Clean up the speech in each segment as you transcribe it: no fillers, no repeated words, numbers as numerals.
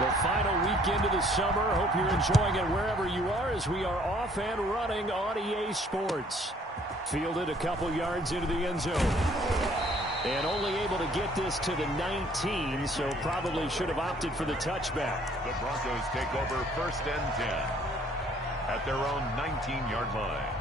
The final weekend of the summer. Hope you're enjoying it wherever you are as we are off and running on EA Sports. Fielded a couple yards into the end zone. And only able to get this to the 19, so probably should have opted for the touchback. The Broncos take over 1st and 10 at their own 19-yard line.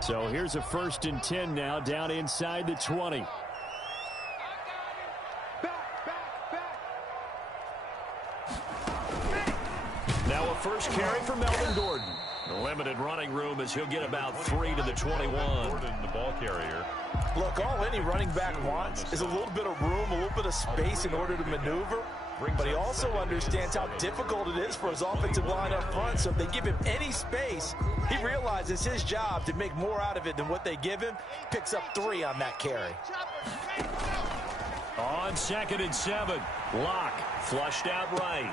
So here's a 1st and 10 now, down inside the 20. Now a first carry for Melvin Gordon. Limited running room as he'll get about 3 to the 21. Gordon, the ball carrier. Look, all any running back wants is a little bit of room, a little bit of space in order to maneuver. But he also understands how difficult it is for his offensive line up front. So if they give him any space, he realizes his job to make more out of it than what they give him. Picks up 3 on that carry. On 2nd and 7, Locke flushed out right.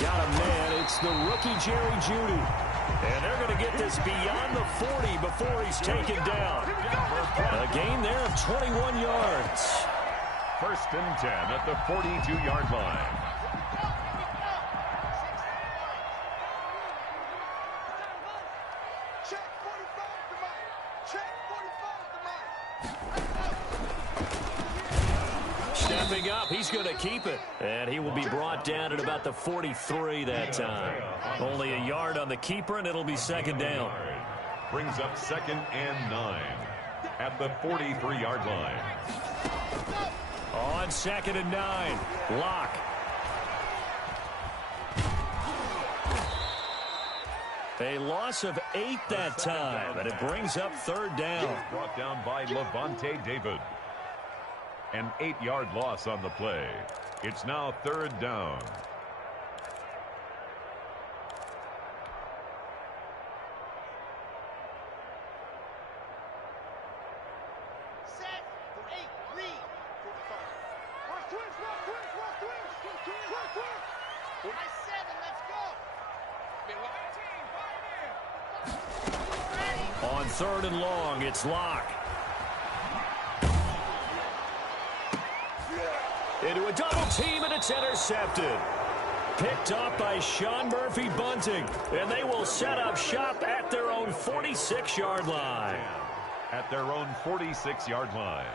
Got a man. It's the rookie Jerry Jeudy. And they're going to get this beyond the 40 before he's taken down. A gain there of 21 yards. 1st and 10 at the 42-yard line. Stepping up, he's going to keep it. And he will be brought down at about the 43 that time. Only a yard on the keeper, and it'll be 2nd down. Brings up 2nd and 9 at the 43-yard line. On 2nd and 9, Locke. A loss of 8 that time, and it brings up 3rd down. Brought down by Levante David. An 8-yard loss on the play. It's now 3rd down. On 3rd and long, it's Locke. Into a double team, and it's intercepted. Picked off by Sean Murphy-Bunting, and they will set up shop at their own 46-yard line. At their own 46-yard line.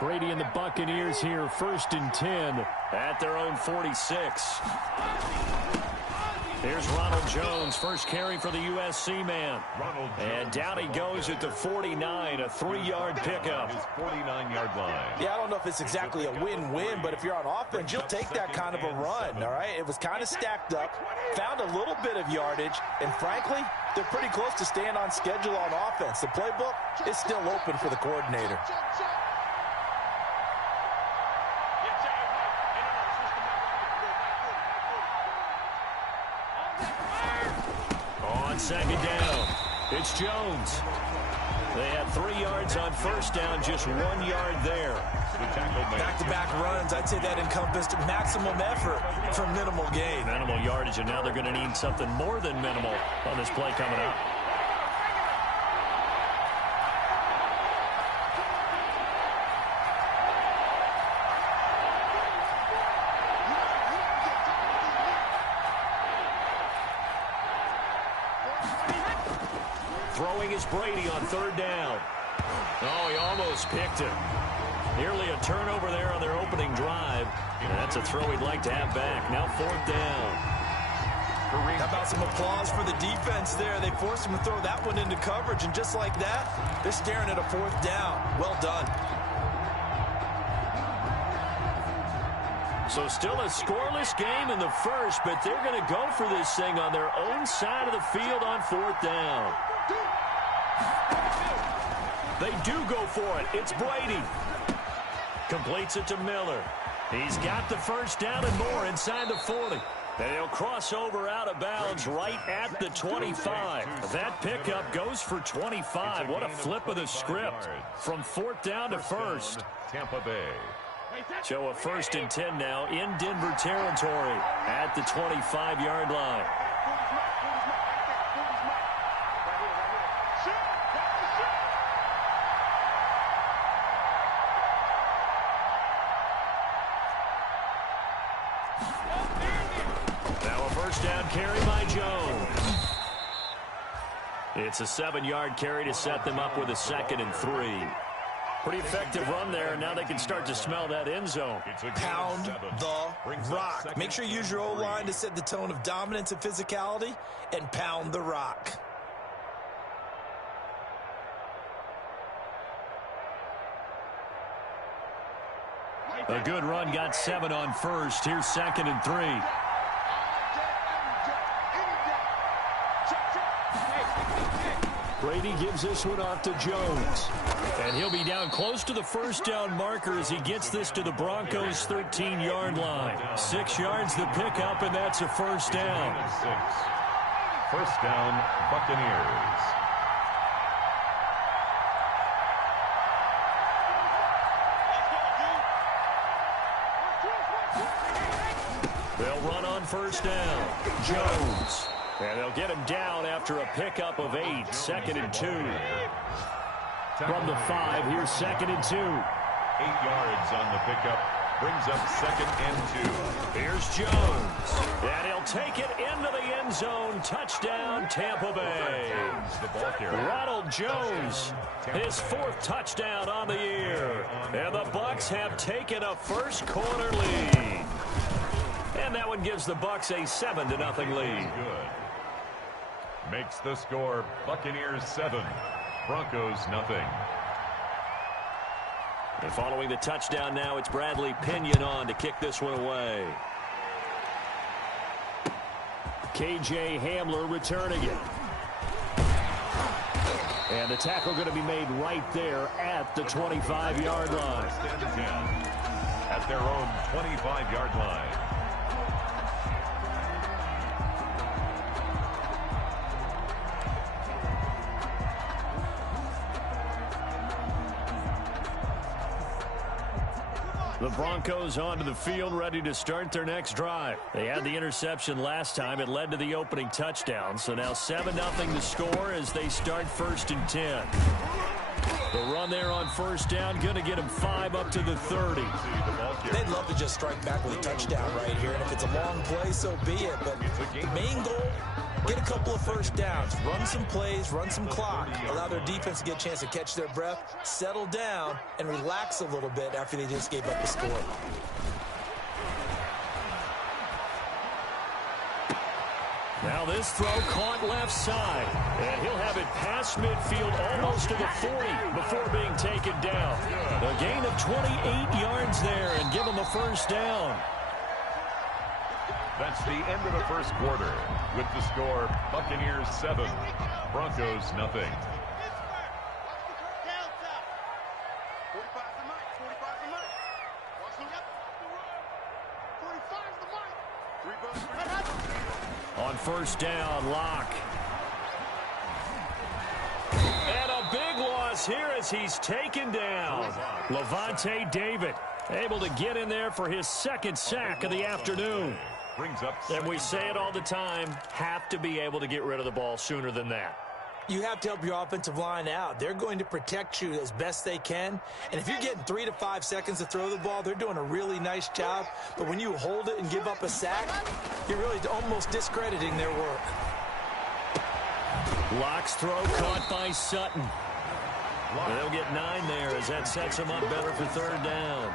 Brady and the Buccaneers here, 1st and 10 at their own 46. Here's Ronald Jones, first carry for the USC man. And down he goes at the 49, a 3-yard pickup. His 49-yard line. Yeah, I don't know if it's exactly a win-win, but if you're on offense, you'll take that kind of a run, all right? It was kind of stacked up, found a little bit of yardage, and frankly, they're pretty close to staying on schedule on offense. The playbook is still open for the coordinator. On 2nd down, it's Jones. They had 3 yards on 1st down, just 1 yard there. Back-to-back runs, I'd say that encompassed maximum effort for minimal gain. Minimal yardage, and now they're going to need something more than minimal on this play coming up. Throwing is Brady on 3rd down. Oh, he almost picked it. Nearly a turnover there on their opening drive. And that's a throw he'd like to have back. Now 4th down. How about some applause for the defense there? They forced him to throw that one into coverage, and just like that, they're staring at a 4th down. Well done. So still a scoreless game in the first, but they're going to go for this thing on their own side of the field on 4th down. They do go for it. It's Brady. Completes it to Miller. He's got the first down and more inside the 40. And he'll cross over out of bounds right at the 25. That pickup goes for 25. What a flip of the script from 4th down to 1st. Tampa Bay. So a 1st and 10 now in Denver territory at the 25-yard line. Now a first down carry by Jones. It's a 7-yard carry to set them up with a 2nd and 3. Pretty effective run there. Now they can start to smell that end zone. Pound the rock. Make sure you use your O-line to set the tone of dominance and physicality, and pound the rock. A good run, got 7 on 1st. Here's 2nd and 3. Brady gives this one off to Jones. And he'll be down close to the first down marker as he gets this to the Broncos' 13-yard line. 6 yards the pickup, and that's a first down. 6. First down, Buccaneers. They'll run on first down. Jones. And they'll get him down after a pickup of 8. 2nd and 2. From the 5, here's 2nd and 2. 8 yards on the pickup. Brings up 2nd and 2. Here's Jones. And he'll take it into the end zone. Touchdown, Tampa Bay. Ronald Jones, his 4th touchdown on the year. And the Bucs have taken a first quarter lead. And that one gives the Bucs a 7-0 lead. Good. Makes the score Buccaneers 7, Broncos 0. And following the touchdown now, it's Bradley Pinion on to kick this one away. KJ Hamler returning it. And the tackle going to be made right there at the 25-yard line. At their own 25-yard line. The Broncos onto the field, ready to start their next drive. They had the interception last time. It led to the opening touchdown. So now 7-0 the score as they start 1st and 10. The run there on first down, going to get them 5 up to the 30. They'd love to just strike back with a touchdown right here. And if it's a long play, so be it. But the main goal, get a couple of first downs, run some plays, run some clock, allow their defense to get a chance to catch their breath, settle down, and relax a little bit after they just gave up the score. Now this throw caught left side, and he'll have it past midfield almost to the 40 before being taken down. A gain of 28 yards there and give him a first down. That's the end of the first quarter with the score Buccaneers 7, Broncos 0. On first down, Locke. And a big loss here as he's taken down. Levante David able to get in there for his 2nd sack of the afternoon. And we say it all the time, have to be able to get rid of the ball sooner than that. You have to help your offensive line out. They're going to protect you as best they can. And if you're getting 3 to 5 seconds to throw the ball, they're doing a really nice job. But when you hold it and give up a sack, you're really almost discrediting their work. Locke's throw caught by Sutton. They'll get 9 there as that sets them up better for 3rd down.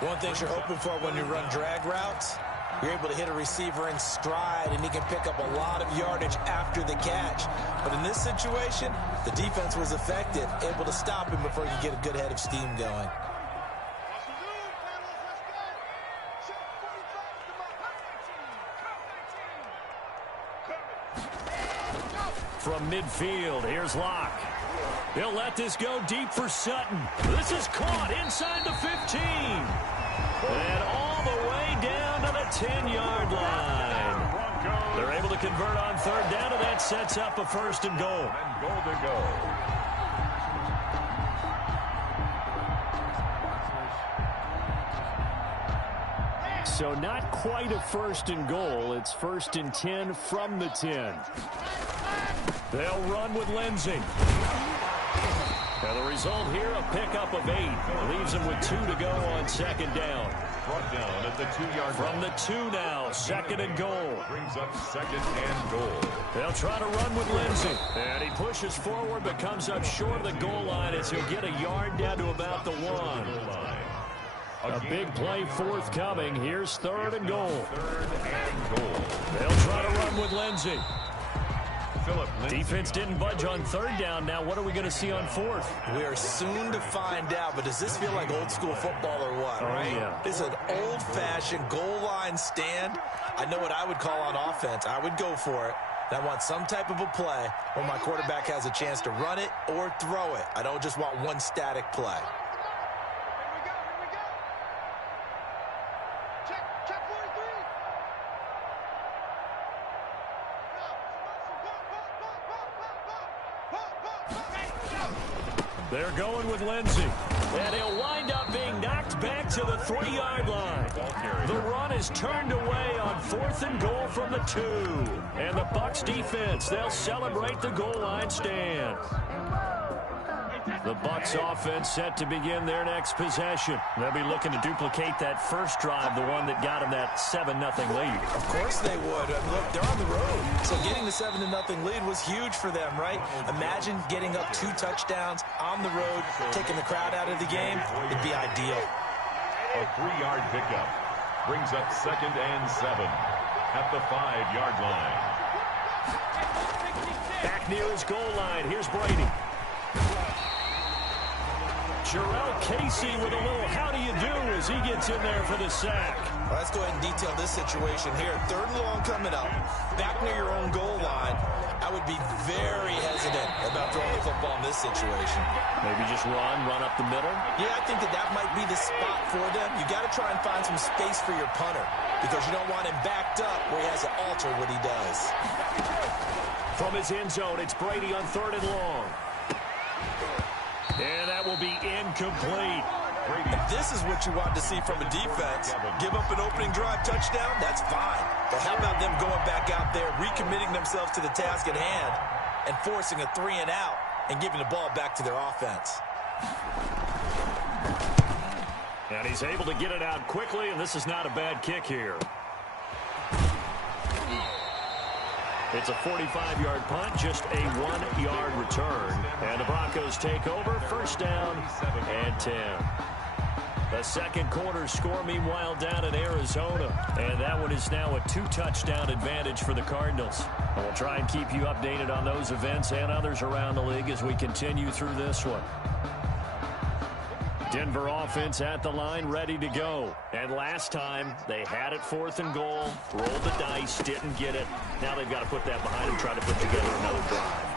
One thing you're hoping for when you run drag routes, you're able to hit a receiver in stride, and he can pick up a lot of yardage after the catch. But in this situation, the defense was effective, able to stop him before he could get a good head of steam going. from midfield. Here's Locke. He'll let this go deep for Sutton. This is caught inside the 15. And all the way down to the 10-yard line. They're able to convert on third down, and that sets up a first and goal. And goal to go. So not quite a first and goal. It's first and 10 from the 10. They'll run with Lindsey. And the result here, a pickup of 8. Leaves them with 2 to go on second down. Brought down at the 2-yard line. From the 2 now, second and goal. Brings up second and goal. They'll try to run with Lindsey. And he pushes forward but comes up short of the goal line as he'll get a yard down to about the 1. A big play forthcoming. Here's third and goal. Third and goal. They'll try to run with Lindsey. Defense didn't budge on third down. Now what are we going to see on fourth? We are soon to find out, but does this feel like old school football or what, right? Yeah. This is an old-fashioned goal line stand. I know what I would call on offense. I would go for it. I want some type of a play where my quarterback has a chance to run it or throw it. I don't just want one static play. They're going with Lindsey. And he'll wind up being knocked back to the 3-yard line. The run is turned away on fourth and goal from the 2. And the Bucs defense, they'll celebrate the goal line stand. The Bucs offense set to begin their next possession. They'll be looking to duplicate that first drive, the one that got them that 7-0 lead. Of course they would. Look, they're on the road, so getting the 7-0 lead was huge for them, right? Imagine getting up 2 touchdowns on the road, taking the crowd out of the game. It'd be ideal. A 3-yard pickup brings up second and 7 at the 5-yard line. Back near his goal line. Here's Brady. Jarrell Casey with a little how do you do as he gets in there for the sack. Well, let's go ahead and detail this situation here. Third and long coming up, back near your own goal line. I would be very hesitant about throwing the football in this situation. Maybe just run up the middle? Yeah, I think that might be the spot for them. You got to try and find some space for your punter because you don't want him backed up where he has to alter what he does. From his end zone, it's Brady on third and long. And that will be incomplete. If this is what you want to see from a defense, give up an opening drive touchdown, that's fine. But how about them going back out there, recommitting themselves to the task at hand, and forcing a 3-and-out and giving the ball back to their offense? And he's able to get it out quickly, and this is not a bad kick here. It's a 45-yard punt, just a 1-yard return. And the Broncos take over, first down and 10. The second quarter score, meanwhile, down in Arizona. And that one is now a 2-touchdown advantage for the Cardinals. And we'll try and keep you updated on those events and others around the league as we continue through this one. Denver offense at the line, ready to go. And last time, they had it fourth and goal, rolled the dice, didn't get it. Now they've got to put that behind them, try to put together another drive.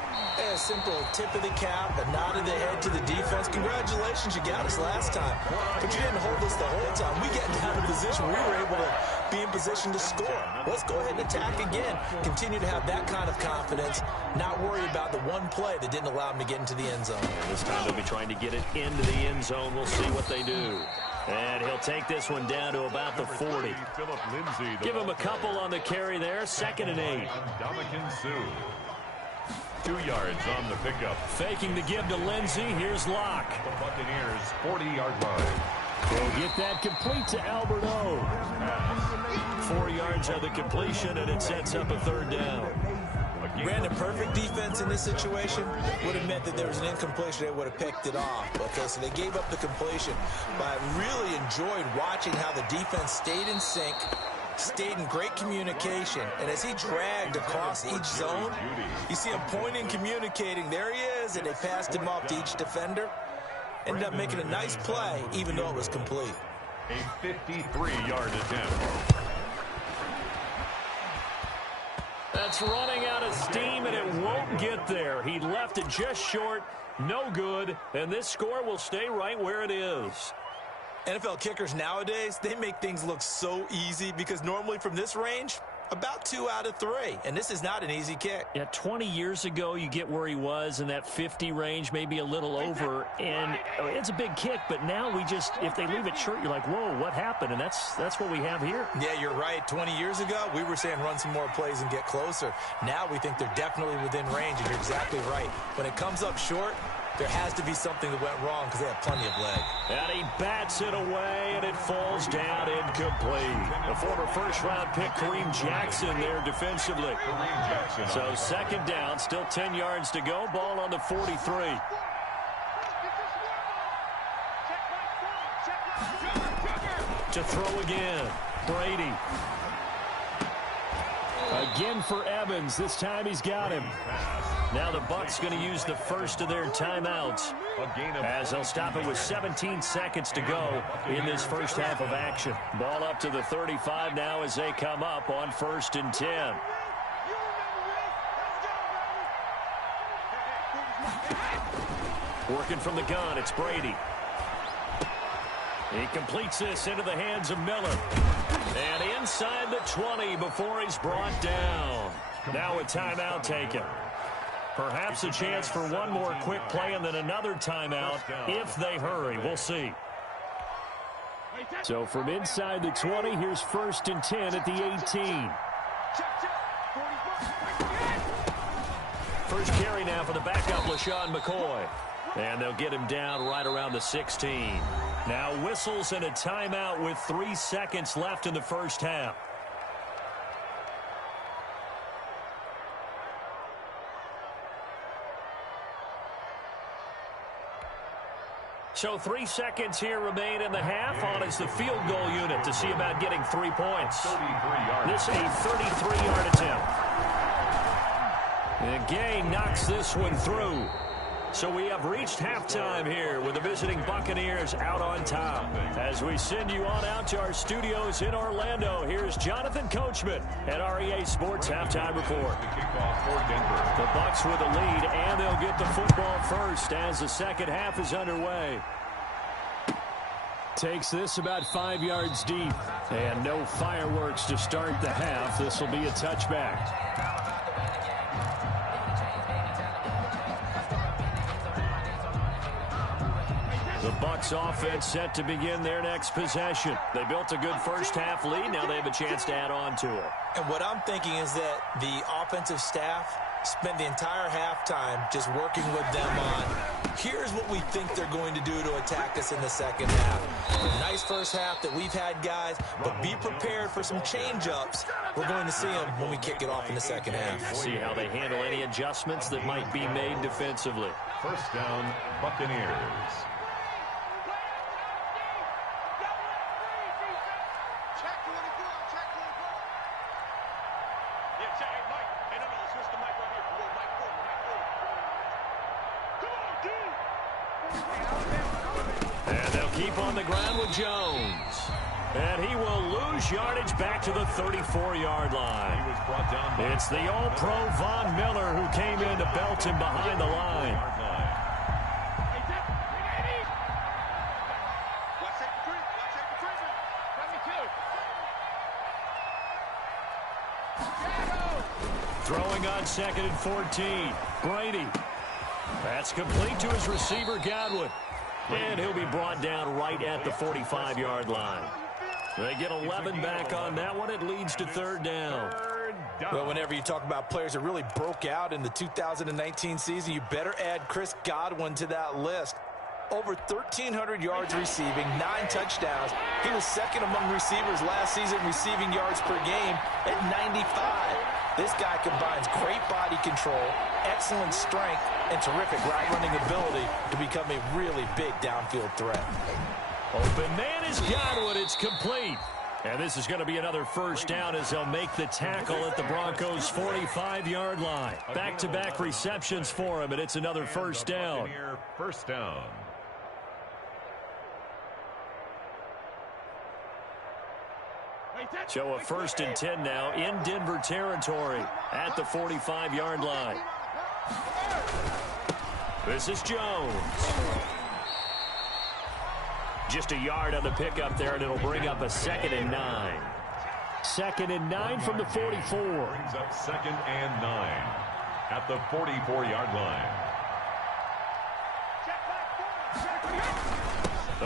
A simple tip of the cap, a nod of the head to the defense. Congratulations, you got us last time. But you didn't hold us the whole time. We got down in position. We were able to be in position to score. Let's go ahead and attack again. Continue to have that kind of confidence. Not worry about the one play that didn't allow them to get into the end zone. And this time they'll be trying to get it into the end zone. We'll see what they do. And he'll take this one down to about the 40. Give him a couple on the carry there. Second and 8. Dominican Sue. 2 yards on the pickup. Faking the give to Lindsey. Here's Locke. The Buccaneers 40-yard line. They'll get that complete to Albert O. 4 yards on the completion, and it sets up a third down. Ran a perfect defense in this situation. Would have meant that there was an incompletion. They would have picked it off. Okay, so they gave up the completion. But I really enjoyed watching how the defense stayed in sync, stayed in great communication, and as he dragged across each zone, you see him pointing, communicating. There he is, and they passed him off to each defender. Ended up making a nice play, even though it was complete. A 53-yard attempt. That's running out of steam, and it won't get there. He left it just short, no good, and this score will stay right where it is. NFL kickers nowadays, they make things look so easy because normally from this range, about 2 out of 3, and this is not an easy kick. Yeah, 20 years ago, you get where he was in that 50 range, maybe a little over, and it's a big kick, but now we just, if they leave it short, you're like, whoa, what happened? And that's what we have here. Yeah, you're right. 20 years ago, we were saying run some more plays and get closer. Now we think they're definitely within range, and you're exactly right. When it comes up short, there has to be something that went wrong because they have plenty of leg. And he bats it away, and it falls down incomplete. The former first-round pick, Kareem Jackson, there defensively. So second down, still 10 yards to go. Ball on the 43. To throw again, Brady. Again for Evans. This time he's got him. Now the Bucs going to use the first of their timeouts as they'll stop it with 17 seconds to go in this first half of action. Ball up to the 35 now as they come up on 1st and 10. Working from the gun, it's Brady. He completes this into the hands of Miller. And inside the 20 before he's brought down. Now a timeout taken. Perhaps a chance for one more quick play and then another timeout if they hurry. We'll see. So from inside the 20, here's 1st and 10 at the 18. First carry now for the backup, LaShawn McCoy. And they'll get him down right around the 16. Now whistles and a timeout with 3 seconds left in the first half. So 3 seconds here remain in the half on as the field goal unit to see about getting 3 points. This a 33-yard attempt. And Gay knocks this one through. So we have reached halftime here with the visiting Buccaneers out on top. As we send you on out to our studios in Orlando, here's Jonathan Coachman at REA Sports Halftime Report. The Bucs with the lead, and they'll get the football first as the second half is underway. Takes this about 5 yards deep, and no fireworks to start the half. This will be a touchback. The Bucs offense set to begin their next possession. They built a good first half lead. Now they have a chance to add on to it. And what I'm thinking is that the offensive staff spent the entire halftime just working with them on, here's what we think they're going to do to attack us in the second half. Nice first half that we've had, guys, but be prepared for some change-ups. We're going to see them when we kick it off in the second half. See how they handle any adjustments that might be made defensively. First down, Buccaneers. Keep on the ground with Jones. And he will lose yardage back to the 34-yard line. He was brought down by it's the All-Pro Von Miller who came in to belt him behind the line. Throwing on 2nd and 14. Brady. That's complete to his receiver, Godwin. And he'll be brought down right at the 45-yard line. They get 11 back on that one. It leads to 3rd down. Well, whenever you talk about players that really broke out in the 2019 season, you better add Chris Godwin to that list. Over 1,300 yards receiving, 9 touchdowns. He was second among receivers last season receiving yards per game at 95. This guy combines great body control, excellent strength, and terrific route-running ability to become a really big downfield threat. Open man is Godwin. It's complete. And this is going to be another first down as they'll make the tackle at the Broncos' 45-yard line. Back-to-back receptions for him, and it's another first down. First down. So a 1st and 10 now in Denver territory at the 45-yard line. This is Jones. Just a yard on the pickup there, and it'll bring up a 2nd and 9. 2nd and 9 from the 44. Brings up 2nd and 9 at the 44-yard line.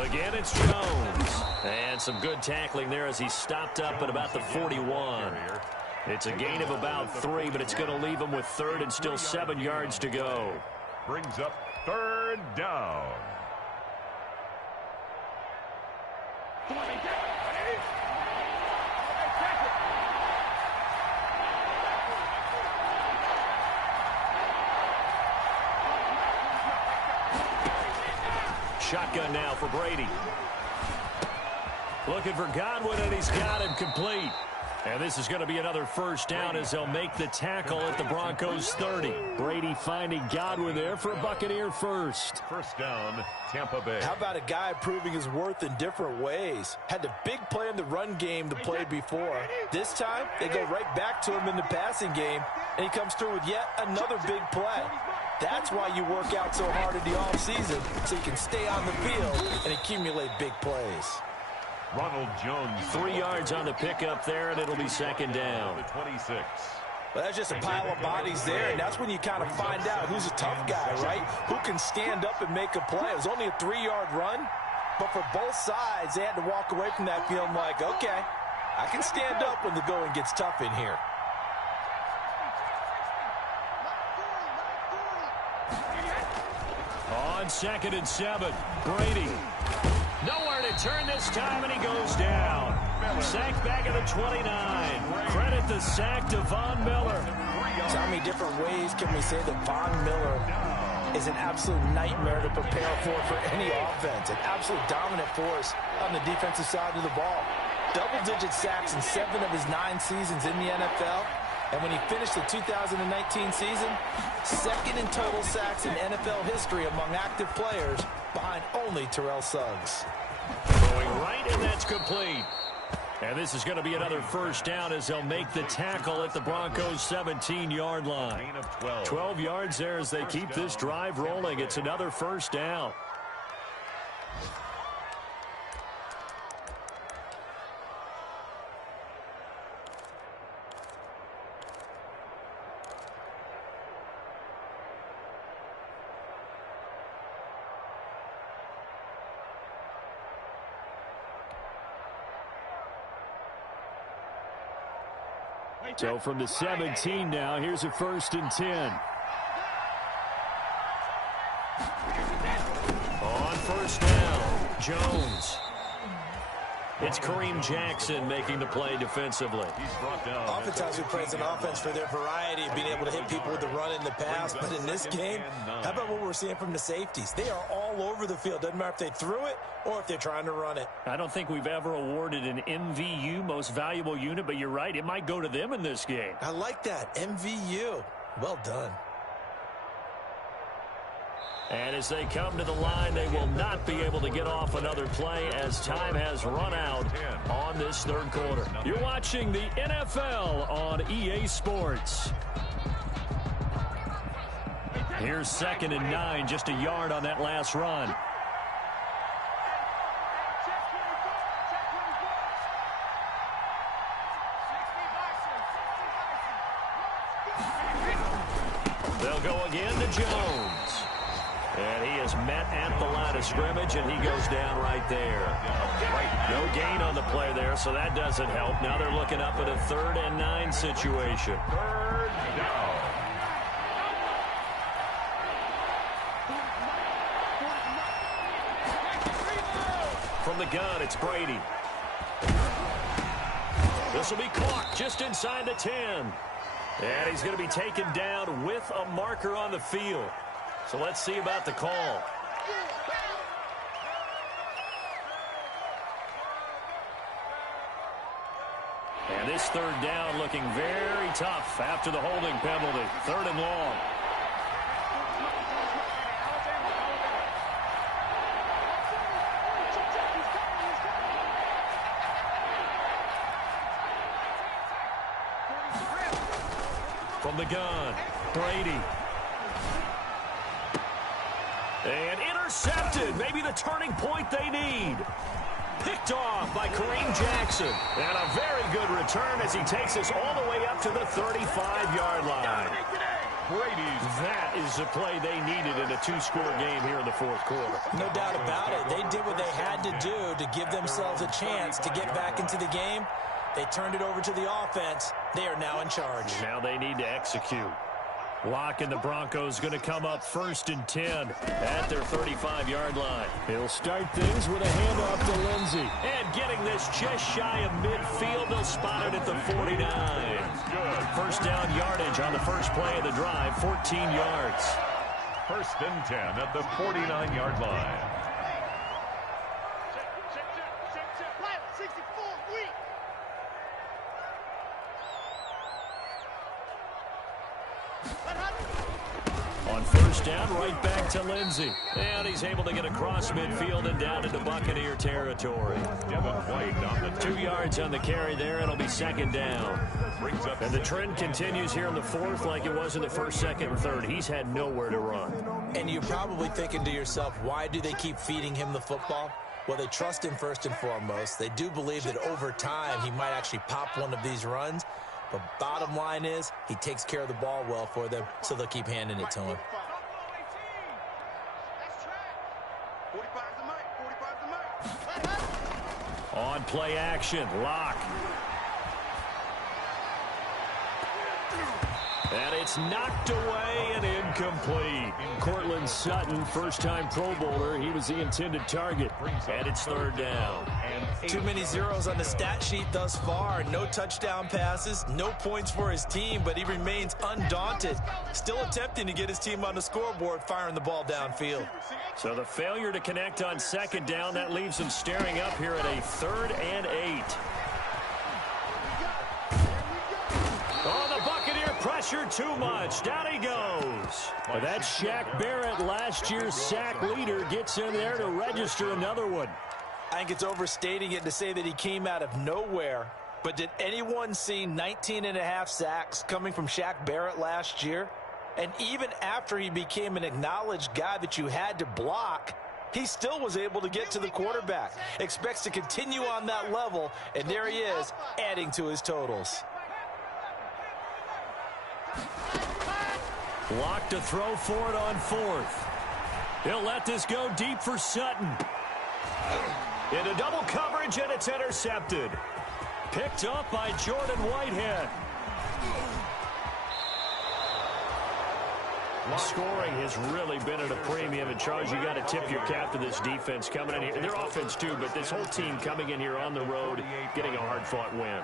Again, it's Jones. And some good tackling there as he stopped up at about the 41. It's a gain of about 3, but it's going to leave him with 3rd and still 7 yards to go. Brings up 3rd down. Shotgun now for Brady. Looking for Godwin, and he's got him complete. And this is going to be another 1st down as they'll make the tackle at the Broncos 30. Brady finding Godwin there for a Buccaneer first. 1st down, Tampa Bay. How about a guy proving his worth in different ways? Had the big play in the run game the play before. This time, they go right back to him in the passing game, and he comes through with yet another big play. That's why you work out so hard in the offseason, so you can stay on the field and accumulate big plays. Ronald Jones. 3 yards on the pickup there, and it'll be 2nd down. 26. Well, that's just a pile of bodies there, and that's when you kind of find out who's a tough guy, right? Who can stand up and make a play. It was only a 3-yard run, but for both sides, they had to walk away from that feeling like, okay, I can stand up when the going gets tough in here. On 2nd and 7, Brady. Nowhere to turn this time, and he goes down. Sacked back at the 29. Credit the sack to Von Miller. So how many different ways can we say that Von Miller is an absolute nightmare to prepare for any offense? An absolute dominant force on the defensive side of the ball. Double-digit sacks in 7 of his 9 seasons in the NFL. And when he finished the 2019 season, 2nd in total sacks in NFL history among active players, behind only Terrell Suggs. Going right, and that's complete. And this is going to be another 1st down as they'll make the tackle at the Broncos' 17-yard line. 12 yards there as they keep this drive rolling. It's another 1st down. So from the 17 now, here's a 1st and 10. On 1st down, Jones. It's Kareem Jackson making the play defensively. He's brought down. Oftentimes we praise an offense for their variety of being able to hit people with the run and the pass, but in this game, how about what we're seeing from the safeties? They are all over the field. Doesn't matter if they threw it or if they're trying to run it. I don't think we've ever awarded an MVU, most valuable unit, but you're right, it might go to them in this game. I like that, MVU. Well done. And as they come to the line, they will not be able to get off another play as time has run out on this 3rd quarter. You're watching the NFL on EA Sports. Here's 2nd and 9, just a yard on that last run. They'll go again to Jones. And he is met at the line of scrimmage, and he goes down right there. No gain on the play there, so that doesn't help. Now they're looking up at a 3rd and 9 situation. 3rd down. From the gun, it's Brady. This will be caught just inside the 10. And he's going to be taken down with a marker on the field. So let's see about the call. And this 3rd down looking very tough after the holding penalty. 3rd and long. From the gun, Brady. And intercepted. Maybe the turning point they need. Picked off by Kareem Jackson. And a very good return as he takes us all the way up to the 35-yard line. That is the play they needed in a two-score game here in the fourth quarter. No doubt about it. They did what they had to do to give themselves a chance to get back into the game. They turned it over to the offense. They are now in charge. Now they need to execute. Locke and the Broncos going to come up 1st and 10 at their 35-yard line. He'll start things with a handoff to Lindsey. And getting this just shy of midfield, they'll spot it at the 49. First down yardage on the first play of the drive, 14 yards. 1st and 10 at the 49-yard line. On first down, right back to Lindsey. And he's able to get across midfield and down into Buccaneer territory. Devin White on the 2 yards on the carry there. It'll be 2nd down. And the trend continues here in the fourth like it was in the 1st, 2nd, and 3rd. He's had nowhere to run. And you're probably thinking to yourself, why do they keep feeding him the football? Well, they trust him first and foremost. They do believe that over time he might actually pop one of these runs. But bottom line is, he takes care of the ball well for them, so they'll keep handing it to him. On play action, Locke. And it's knocked away and incomplete. Cortland Sutton, first-time Pro Bowler. He was the intended target. And it's 3rd down. Too many zeros on the stat sheet thus far. No touchdown passes, no points for his team, but he remains undaunted. Still attempting to get his team on the scoreboard, firing the ball downfield. So the failure to connect on 2nd down, that leaves him staring up here at a 3rd and 8. Oh, the Buccaneer pressure too much. Down he goes. But that's Shaq Barrett, last year's sack leader, gets in there to register another one. I think it's overstating it to say that he came out of nowhere. But did anyone see 19.5 sacks coming from Shaq Barrett last year? And even after he became an acknowledged guy that you had to block, he still was able to get to the quarterback. Expects to continue on that level, and there he is, adding to his totals. Locke to throw for it on 4th. He'll let this go deep for Sutton. Into double coverage, and it's intercepted. Picked up by Jordan Whitehead. Scoring has really been at a premium, and Charles, you got to tip your cap to this defense coming in here. Their offense too, but this whole team coming in here on the road, getting a hard-fought win.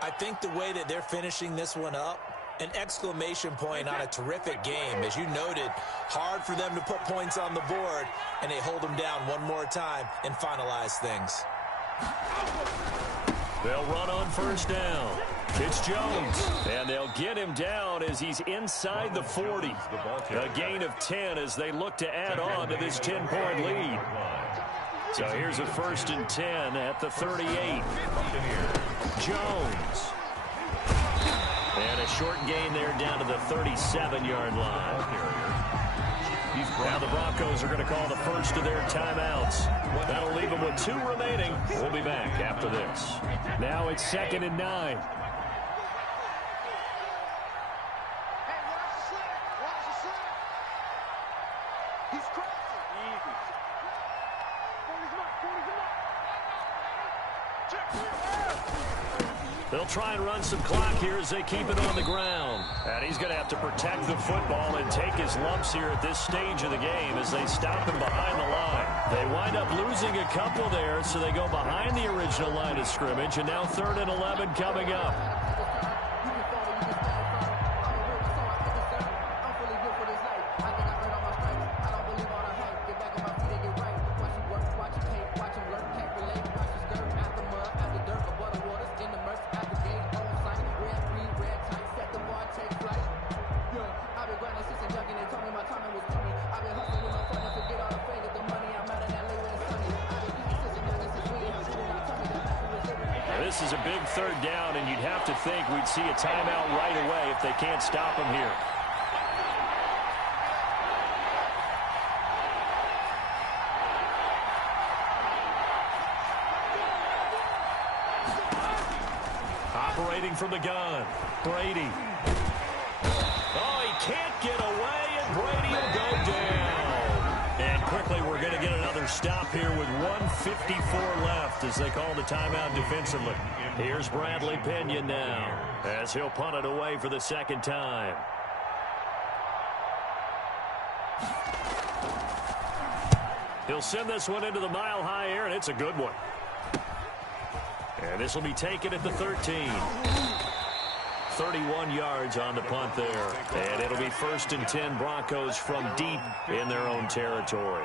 I think the way that they're finishing this one up, an exclamation point on a terrific game. As you noted, hard for them to put points on the board, and they hold them down one more time and finalize things. They'll run on first down. It's Jones, and they'll get him down as he's inside the 40. A gain of 10 as they look to add on to this 10-point lead. So here's a 1st and 10 at the 38. Jones. And a short gain there down to the 37-yard line. Now the Broncos are going to call the first of their timeouts. That'll leave them with 2 remaining. We'll be back after this. Now it's 2nd and 9. They'll try and run some clock here as they keep it on the ground. And he's going to have to protect the football and take his lumps here at this stage of the game as they stop him behind the line. They wind up losing a couple there, so they go behind the original line of scrimmage, and now 3rd and 11 coming up. this is a big third down, and you'd have to think we'd see a timeout right away if they can't stop him here. Operating from the gun, Brady. Oh, he can't get away, and Brady will go down. And quickly, we're going to get another stop here with 1:54 left as they call the timeout defensively. Here's Bradley Pinion now as he'll punt it away for the second time. He'll send this one into the mile-high air, and it's a good one. And this will be taken at the 13. 31 yards on the punt there. And it'll be 1st and 10 Broncos from deep in their own territory.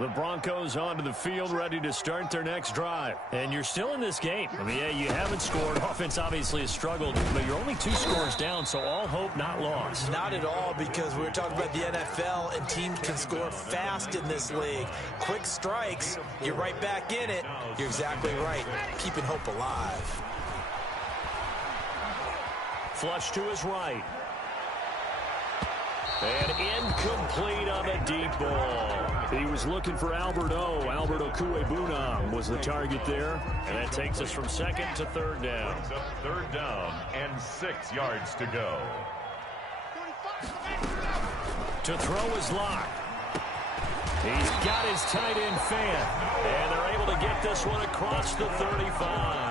The Broncos onto the field, ready to start their next drive. And you're still in this game. I mean, yeah, you haven't scored. Offense obviously has struggled, but you're only 2 scores down, so all hope not lost. Not at all, because we were talking about the NFL, and teams can score fast in this league. Quick strikes, you're right back in it. You're exactly right. Keeping hope alive. Flush to his right. And incomplete on the deep ball. He was looking for Alberto. Alberto Kuebuna was the target there. And that takes us from 2nd to 3rd down. Brings up 3rd down and 6 yards to go. To throw his lock. He's got his tight end fan. And they're able to get this one across the 35.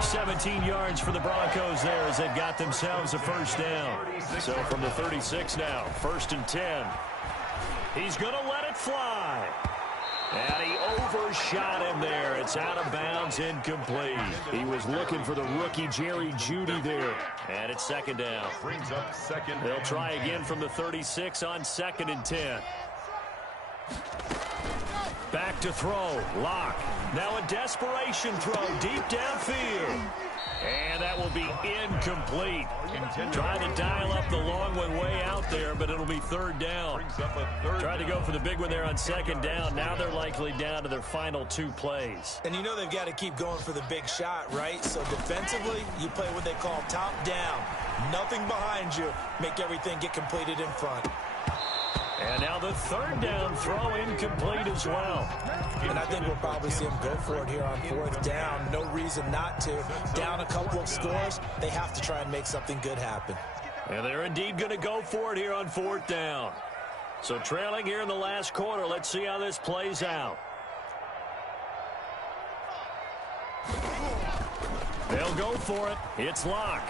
17 yards for the Broncos there as they've got themselves a 1st down. So from the 36 now, 1st and 10. He's going to let it fly. And he overshot him there. It's out of bounds, incomplete. He was looking for the rookie Jerry Jeudy there. And it's 2nd down. Brings up 2nd. They'll try again from the 36 on 2nd and 10. Back to throw. Lock. Now a desperation throw deep downfield. And that will be incomplete. Trying to dial up the long one way out there, but it'll be 3rd down. Tried to go for the big one there on 2nd down. Now they're likely down to their final 2 plays. And you know they've got to keep going for the big shot, right? So defensively, you play what they call top down. Nothing behind you. Make everything get completed in front. And now the 3rd down throw incomplete as well. And I think we'll probably see them go for it here on 4th down. No reason not to. Down a couple of scores, they have to try and make something good happen. And they're indeed going to go for it here on 4th down. So trailing here in the last quarter, let's see how this plays out. They'll go for it. It's Lock.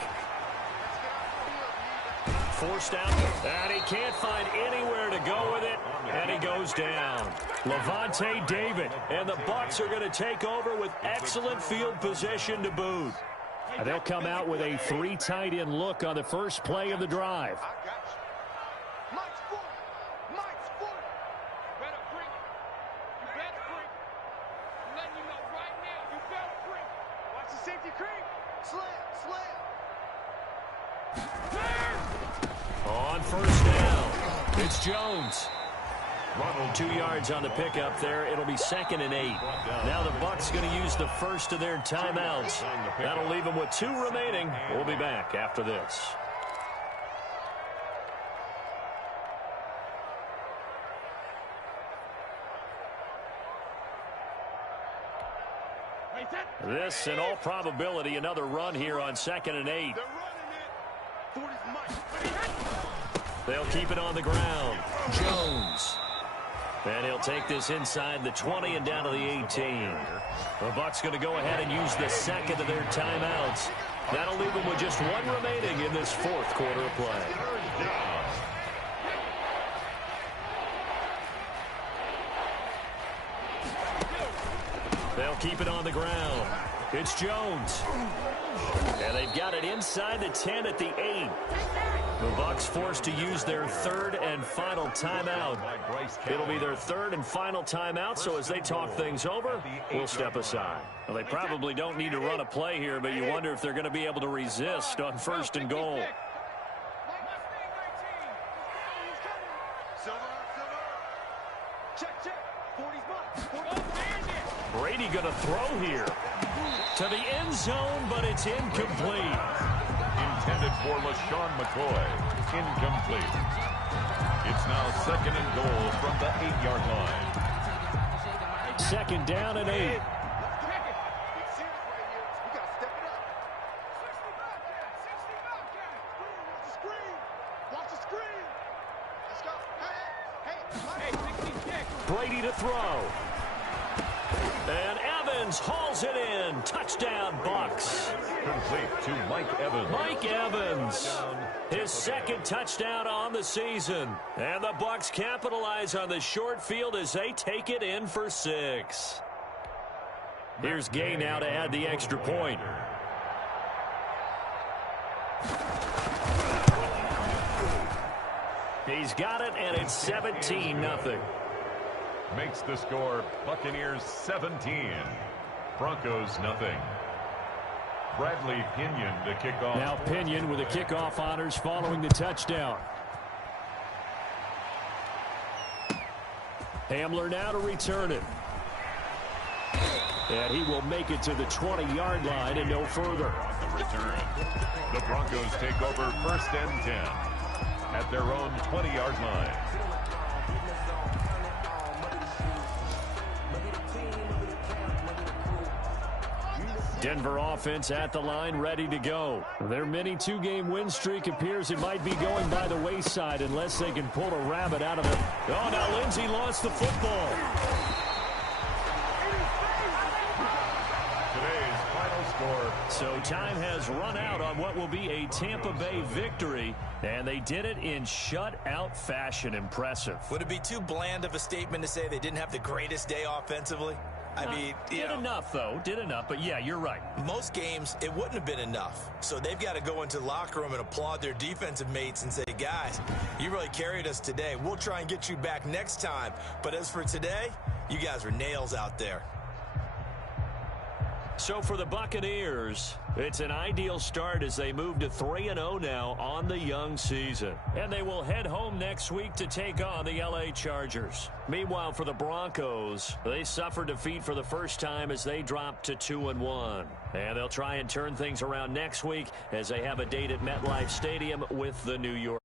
Forced out, and he can't find anywhere to go with it, and he goes down. Levante David, and the Bucs are going to take over with excellent field position to boot. And they'll come out with a 3 tight end look on the first play of the drive. On 1st down, it's Jones. 2 yards on the pickup there. It'll be 2nd and 8. Now the Bucs going to use the first of their timeouts. That'll leave them with 2 remaining. We'll be back after this. This, in all probability, another run here on 2nd and 8. They'll keep it on the ground. Jones. And he'll take this inside the 20 and down to the 18. The Bucs going to go ahead and use the 2nd of their timeouts. That'll leave them with just 1 remaining in this 4th quarter of play. They'll keep it on the ground. It's Jones. And they've got it inside the 10 at the 8. The Bucs forced to use their 3rd and final timeout. It'll be their 3rd and final timeout, so as they talk things over, we'll step aside. Well, they probably don't need to run a play here, but you wonder if they're going to be able to resist on 1st and goal. Brady going to throw here. To the end zone, but it's incomplete. Intended for LaShawn McCoy. Incomplete. It's now 2nd and goal from the 8-yard line. 2nd down and 8. Brady to throw. And Evans hauls it in. Touchdown, Bucs. Complete to Mike Evans. Mike Evans, his 2nd touchdown on the season. And the Bucs capitalize on the short field as they take it in for 6. Here's Gay now to add the extra point. He's got it, and it's 17-0. Makes the score Buccaneers 17. Broncos nothing. Bradley Pinion to kick off. Now Pinion with the kickoff honors following the touchdown. Hamler now to return it. And he will make it to the 20-yard line and no further. On the return. The Broncos take over 1st and 10 at their own 20-yard line. Denver offense at the line, ready to go. Their mini 2-game win streak appears it might be going by the wayside unless they can pull a rabbit out of it. Oh, now Lindsey lost the football. Today's final score. So time has run out on what will be a Tampa Bay victory, and they did it in shutout fashion. Impressive. Would it be too bland of a statement to say they didn't have the greatest day offensively? I mean, did enough, though. Did enough. But, yeah, you're right. Most games, it wouldn't have been enough. So they've got to go into the locker room and applaud their defensive mates and say, guys, you really carried us today. We'll try and get you back next time. But as for today, you guys are nails out there. So for the Buccaneers, it's an ideal start as they move to 3-0 now on the young season. And they will head home next week to take on the LA Chargers. Meanwhile, for the Broncos, they suffered defeat for the first time as they dropped to 2-1. And they'll try and turn things around next week as they have a date at MetLife Stadium with the New York